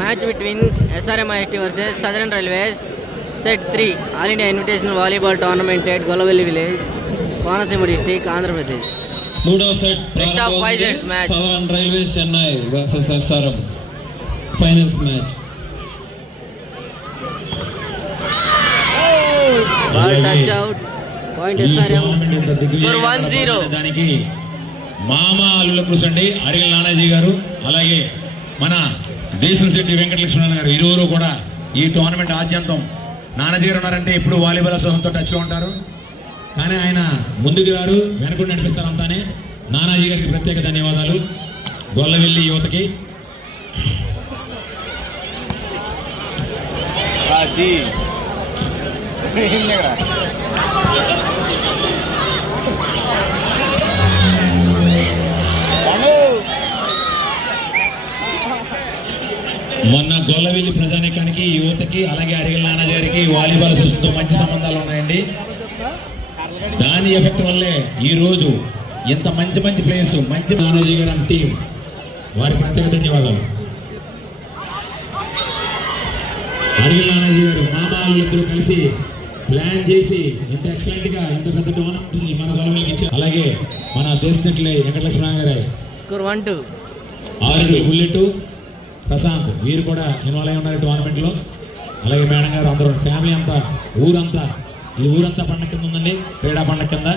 Match between SRM IST versus Southern Railways, Set 3, All India Invitational Volleyball Tournament at Golavelli Village, Konaseema District, Andhra Pradesh. మూడవ set Best of 5 sets match. Southern railways Chennai versus SRM finals match. Ball touch out, point SRM, score 1-0. దానికి మామ అల్లుల కృషండి అరిగల నానాజీ గారు, అలాగే మన దేశం శెట్టి వెంకటలక్ష్మణ గారు, ఇరువురు కూడా ఈ టోర్నమెంట్ ఆద్యంతం. నానాజీ గారు ఉన్నారంటే ఇప్పుడు వాలీబాల్ అసోసియేషన్తో టచ్లో ఉంటారు, కానీ ఆయన ముందుకు రారు, వెనకుండా నడిపిస్తారు అంతానే. నానాజీ గారికి ప్రత్యేక ధన్యవాదాలు. గొల్లవెల్లి యువతకి మొన్న గొల్లవెల్లి ప్రజానీకానికి, యువతకి, అలాగే అరిగల నానాజీ గారికి వాలీబాల్ అసోసియేషన్తో మంచి సంబంధాలు ఉన్నాయండి. దాని ఎఫెక్ట్ వల్లే ఈరోజు ఇంత మంచి మంచి ప్లేయర్స్, మంచి నానాజీ గారు అండ్ టీం, వారికి ప్రత్యేక ధన్యవాదాలు. అరిగల నానాజీ గారు మామాళ్ళిద్దరూ కలిసి ప్లాన్ చేసి ఇంత ఎక్సలెంట్ గా ఇంత పెద్ద టోర్నమెంట్ మన గొల్లవెల్లికి ఇచ్చారు. అలాగే మన దేశ సెట్లే వెంకటలక్ష్మణ గారు, Score 1-2. ఆరుడు బుల్లెట్, ప్రశాంత్, వీరు కూడా ఇన్వాల్వ్ అయి ఉన్నారు టోర్నమెంట్లో. అలాగే మేడం గారు, అందరూ ఫ్యామిలీ అంతా, ఊరంతా, ఈ ఊరంతా పండగ కింద ఉందండి, క్రీడా పండగ కింద.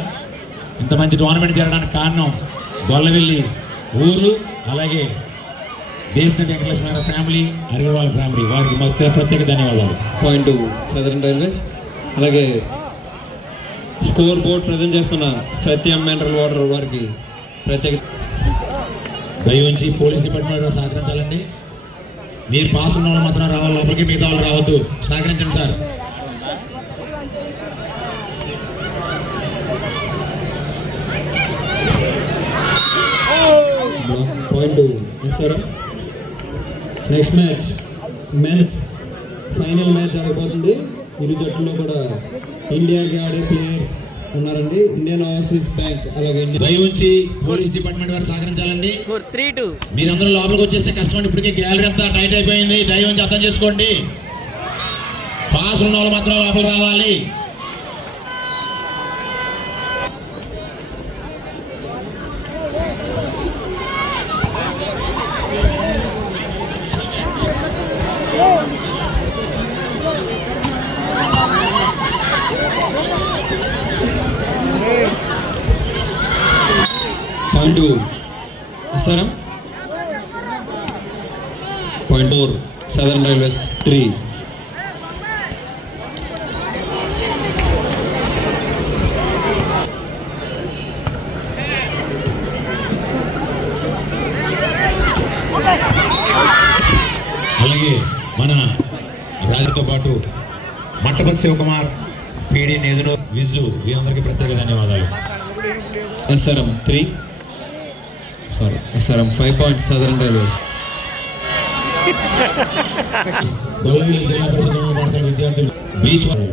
ఇంత మంచి టోర్నమెంట్ జరగడానికి కారణం గొల్లవెల్లి ఊరు, అలాగే దేశ వెంకటలక్ష్మి గారి ఫ్యామిలీ, అరిగల వాళ్ళ ఫ్యామిలీ, వారికి ప్రత్యేక ధన్యవాదాలు. Point southern railways. అలాగే స్కోర్ బోర్డ్ ప్రజెంట్ చేస్తున్న సత్యం మినరల్ వాటర్ వారికి ప్రత్యేక. దయవుంచి పోలీస్ డిపార్ట్మెంట్ సహకరించాలండి. మీరు పాస్ ఉన్న వాళ్ళు మాత్రం రావాలి లోపలికి, మిగతా వాళ్ళు రావద్దు. సహకరించండి sir. Point SRM. Next match men's final match జరగబోతుంది. ఇరు జట్టులో కూడా ఇండియాకి ఆడే ప్లేయర్స్ ఉన్నారండి. ఇండియన్ ఓవర్సీస్ బ్యాంక్, అలాగే దయవుంచి పోలీస్ డిపార్ట్మెంట్ వారు సహకరించాలండి. Score 3-2. మీరందరూ లోపలికి వచ్చేస్తే కష్టం. ఇప్పటికే గ్యాలరీ అంతా టైట్ అయిపోయింది, దయవుంచి అర్థం చేసుకోండి. పాస్ ఉన్న వాళ్ళు మాత్రం లోపలికి రావాలి. Point SRM. Point 4 southern railways 3. అలాగే మన రాజుతో పాటు మట్టపతి శివకుమార్, పీడి నేదును, విజు, వీరందరికీ ప్రత్యేక ధన్యవాదాలు. SRM 3. SRM 5 పాయింట్స్ సదరన్ రైల్వేస్. గొల్లవెల్లి జిల్లా పరిషత్ ఉన్నత పాఠశాల విద్యార్థులు బీచ్ వాళ్ళు.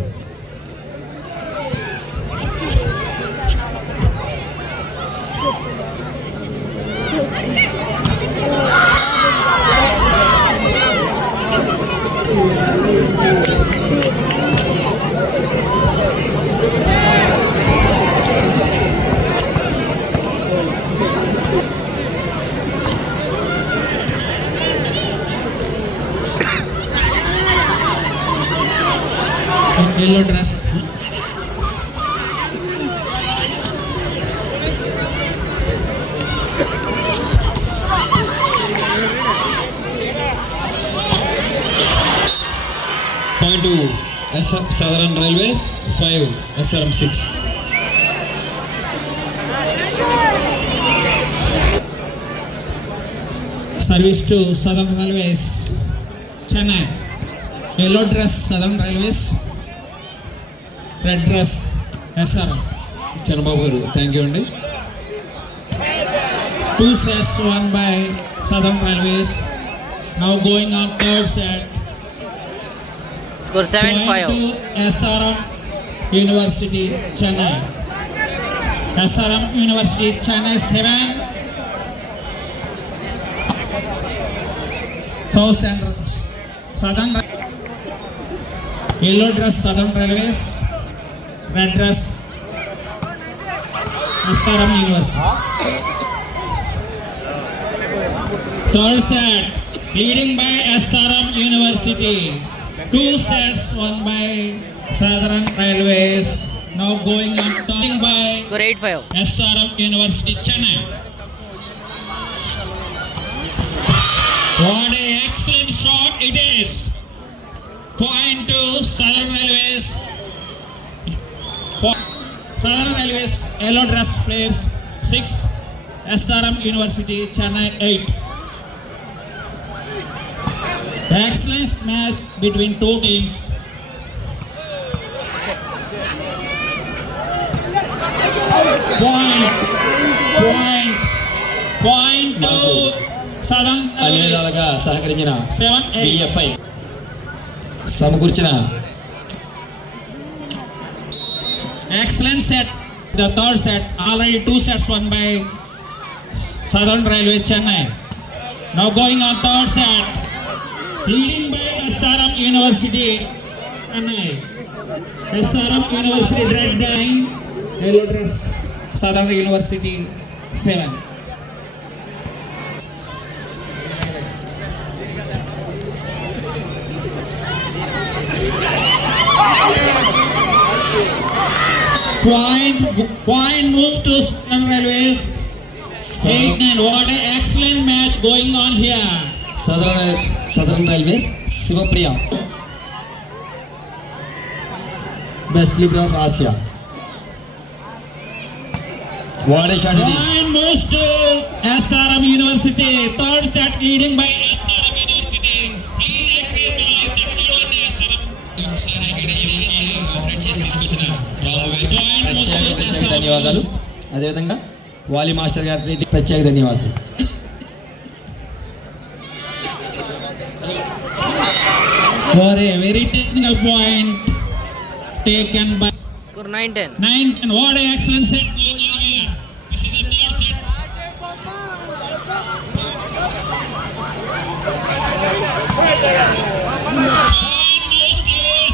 yellow dress. Point 2 Southern Railways 5 SRM 6. Service to Southern Railways Chennai. Yellow dress Southern Railways, red dress SRM. Channababu garu, thank you andi. 2 sets won by Southern Railways. Now going on third set. Score 7-5. SRM University Chennai. SRM University, Chennai 7. South Central, Southern, yellow dress Southern Railways, red dress SRM University. Third set, leading by SRM University. 2 sets won by Southern Railways. Now going on turning by score 8-5. SRM University, Chennai. What a excellent shot it is. Point to Southern Railways. Southern Railways yellow dress players 6, SRM University, Chennai 8. Excellent match between two teams. Point to Southern అన్ని Railways. విధాలుగా సహకరించిన 7-8. BFI సమకూర్చిన Excellent set. The third set. Already 2 sets won by Southern Railway, Chennai. Now going on third set. Leading by SRM University, Chennai. SRM University red 9. Yellow dress Southern University 7. Point moves to Southern Railways. 8-9. What an excellent match going on here. Southern railways Shivapriya best leader of Asia. What a shot it is. Point moves to SRM University. Third set leading by SRM University. Please encourage my voice and you on SRM. ప్రత్యేక ధన్యవాదాలు. అదేవిధంగా వాలి మాస్టర్ గారికి ప్రత్యేక ధన్యవాదాలు. For a very technical point taken by score 9-10. 9. And what an excellent set going on here. This is the third set.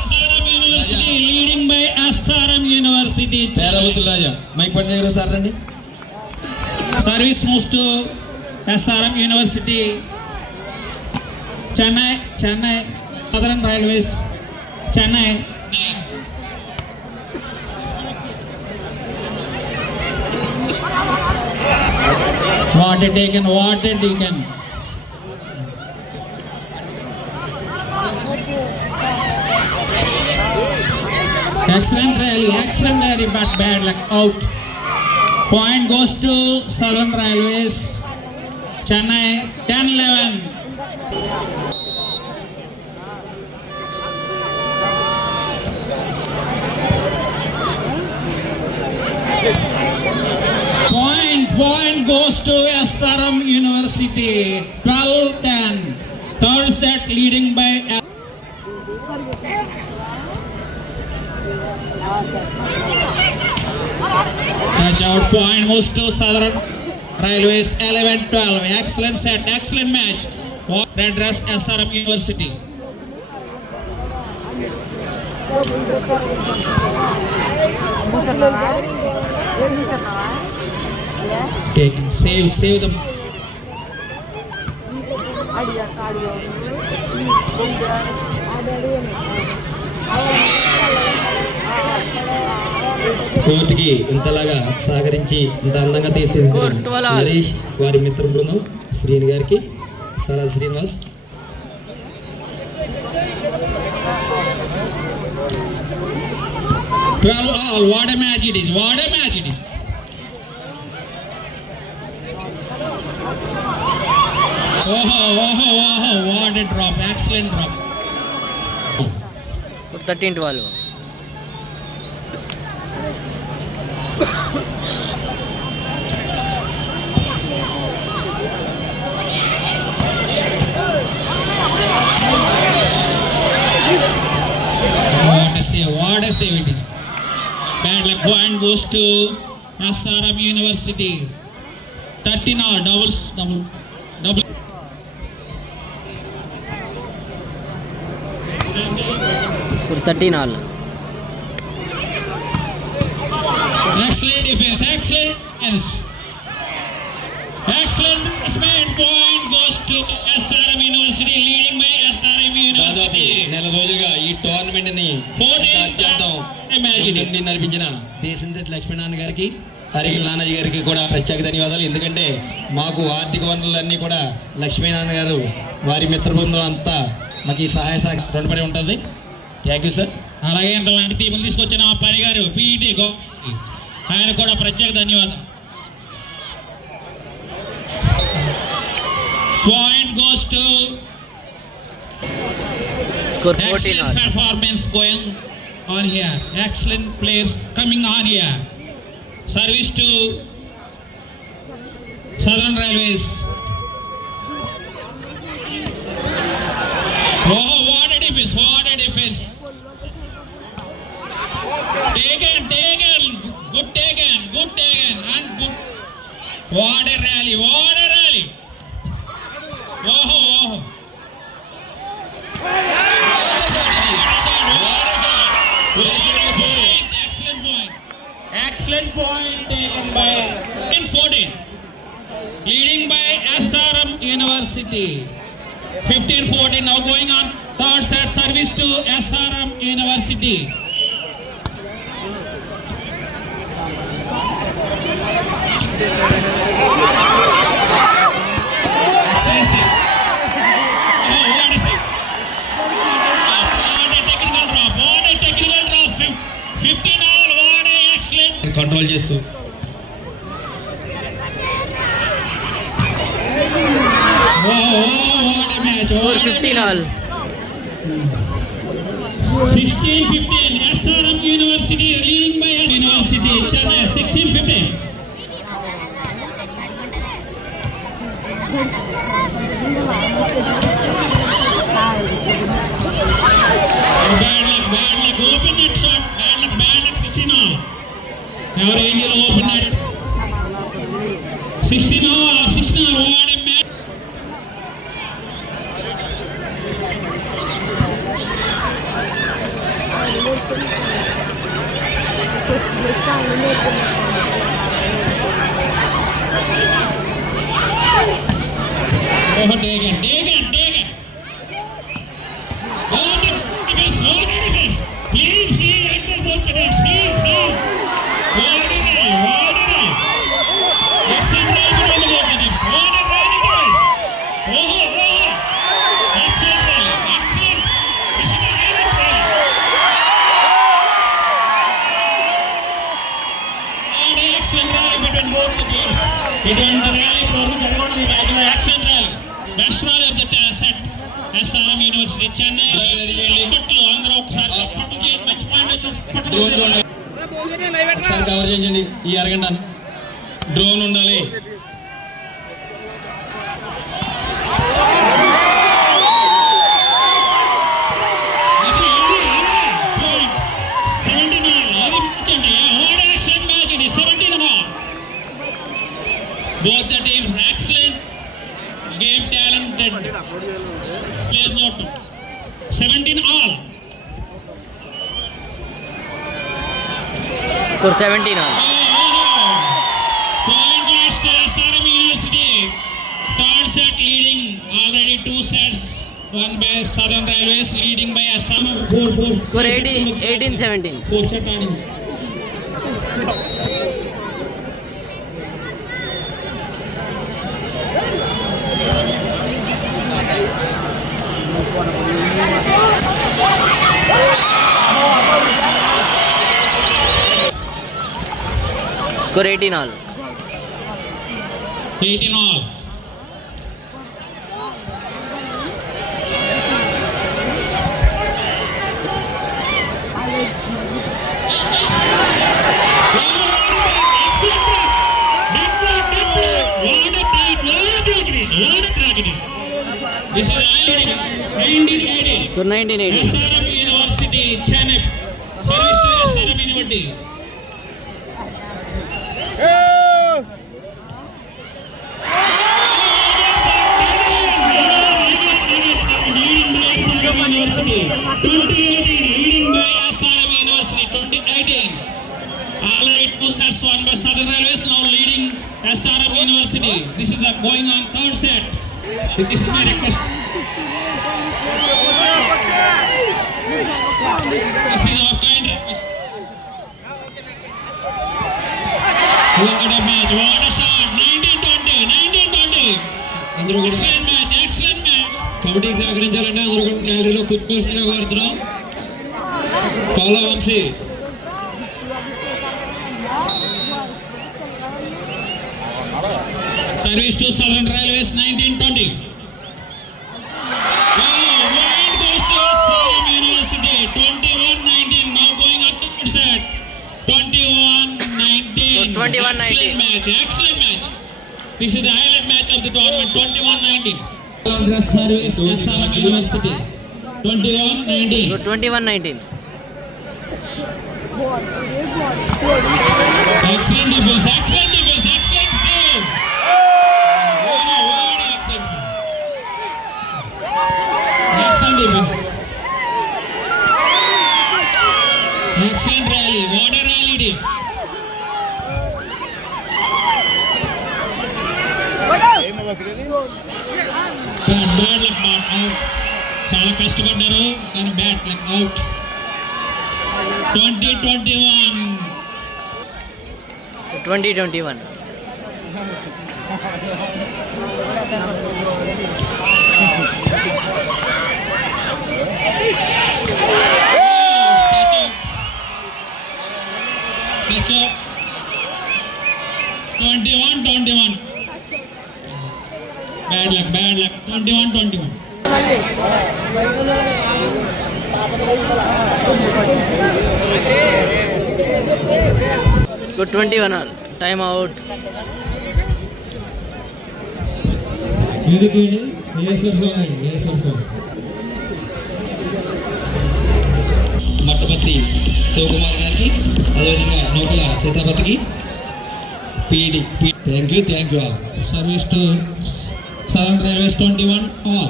SRM University leading by SRM University. Peravathula Raja mike పడి దగ్గర సార్ రండి. Service moves to SRM University, Chennai, Southern Railways, Chennai 9. What a taken. Excellent rally, but bad luck, out. Point goes to Southern Railways, Chennai 10-11. Point goes to SRM University 12-10. Third set leading by touch out. Point moves to Southern Railways 11-12. Excellent set, excellent match. Red dress SRM University. Taken, save them. కోర్టుకి ఇంతలాగా సహకరించి ఇంత అందంగా తీర్చిదిద్దిన నరేష్ వారి మిత్ర బృందం శ్రీని గారికి సలా Srinivas 12-all. What a match it is. What a drop. Excellent drop. 13-12. What a save it is. Bad luck. Point goes to SRM University. 13 all, double. For 13 all. Excellent defense, excellent placement. Point goes to SRM University, leading by SRM దాదాపు University. నెల రోజులుగా ఈ టోర్నమెంట్ ని 14 చేద్దాం imagine. నుండి నడిపించిన దేశంశెట్టి లక్ష్మీనారాయణ గారికి, అరిగిల్ నానాజీ గారికి కూడా ప్రత్యేక ధన్యవాదాలు. ఎందుకంటే మాకు ఆర్థిక వనరులన్నీ కూడా లక్ష్మీనారాయణ గారు వారి మిత్ర బృందం అంతా మాకు ఈ సహాయ రుణపడి ఉంటుంది. Thank you sir. అలాగే ఇంతలాంటి టీములు తీసుకొచ్చిన మా పని గారు పీఈటీ ఆయన కూడా ప్రత్యేక ధన్యవాదాలు. Point goes to Score 14 all. excellent performance going on here. Excellent players coming on here. Service to Southern Railways. Oh, what a defense. Taken, good taken, and good. What a rally. Oh. Excellent point taken by 14, leading by SRM University. 15-14 now going on third set. Service to SRM University. Excellent set. Oh, what a set. What a technical drop. 15 all. What a excellent. Control చేస్తూ Oh, what a match. For 15 all. 16-15. SRM University leading by University. Chennai 16-15. Bad luck. Open net shot. Bad luck. 16 all. Our Angel open net. 16 all. What a match. Oh, taken. What a defense. Please, address both the teams. Please. What a rally. Excellent rally between the both the teams. What a rally, guys. Oh. Excellent rally. This is the highlight rally. What an excellent rally between both the teams. ఇటువంటి rally programme జరగడం ఈ మ్యాచ్లో excellent rally. Best rally of the set. SRM University Chennai. అప్పట్లో అందరూ ఒకసారి అప్పట్లో చేయండి. మంచి పాయింట్ వచ్చి ఒకసారి కవర్ చేయండి ఈ అరగంట. డ్రోన్ ఉండాలి. అది పాయింట్ 17 all. అది ఇచ్చండి. What an excellent match ఇది. 17 all. Both the teams excellent game talented. Please note 17 all. Score 17 all. Point leads to SRM University. Third set leading. Already 2 sets won by Southern Railways, leading by SRM. 4 Score 18-17. 4 set ఆడింది. Score 18 all. 18 all. This is already 1918. Score 19-18. SRM University, Chennai. Service to SRM University. Southern Railways now leading SRM University. This is the going on third set. This is my request. This is our kind request. What a match, what a shot. 19-20, 19-20. Excellent match, excellent match. కబడ్డీకి సహకరించాలంటే అందరూ కూడా గ్యాలరీలో కూర్చోవలసిందిగా కోరుతున్నాం. కోలా Vamsi Service to Southern Railways 19-20. Point goes to SRM University 21-19. Now going on third set 21-19. 21-19. Excellent match, excellent match. This is the highlight match of the tournament 21-19. Service SRM University 21-19. So 21-19. Excellent defense, excellent defense, excellent save. Wow, what excellent. Excellent defense. Excellent rally, what a rally it is. Bad luck, bad out. చాలా కష్టపడ్డారు కానీ bat luck out. 20-21. 20-21. Catch up. 21-21. Bad luck, bad luck. 21-21. Good 21 all. Time out. Music ఏంటి ASR song అండి ASR song. Mattapathi Sivakumar గారికి అదేవిధంగా నోట్ల సీతాపతికి PD thank you all. Service to Southern Railways 21 all.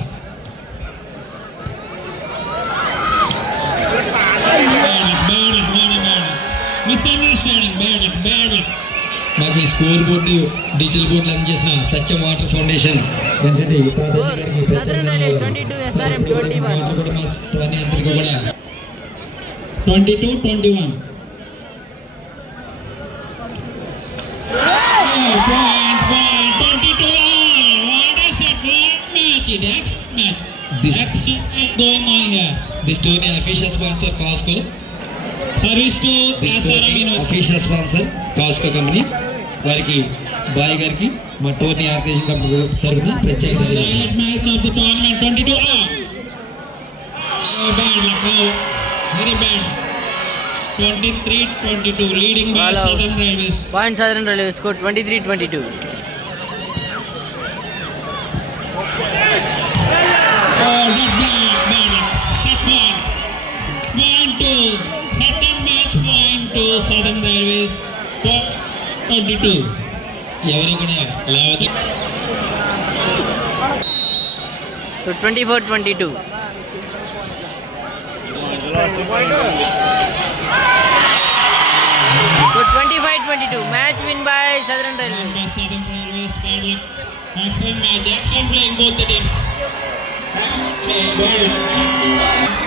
Bad luck. Misunderstanding, bad luck. మాకు ఈ score board digital బోర్డులు అందజేసిన Satyam water foundation NCT Southern Railways 22, SRM 21. కూడా మా టోర్నీ అందరికీ కూడా 22-21. Point, 22 all. What a set, what match it, match. Excellent going on here. This tourney official sponsor Cosco. Service to SRM University. Official sponsor Cosco company వారికి బాయ్ గారికి మా టోర్నీ ఆర్గనైజేషన్ కంపెనీ తరఫున ప్రత్యేక This is the highlight match of the tournament 22 all. Bad luck, very bad. 23-22 leading by All out. Southern Railways. Point Southern Railways score 23-22. Oh, not bad luck. Set point. Point to second match point to Southern Railways 22. ఎవరు కూడా లేవదు. So 24-22. So 25-22. Match win by Southern Won Railways. by Southern Railways. Bad luck. Excellent match. Excellent playing both the teams. Bad luck.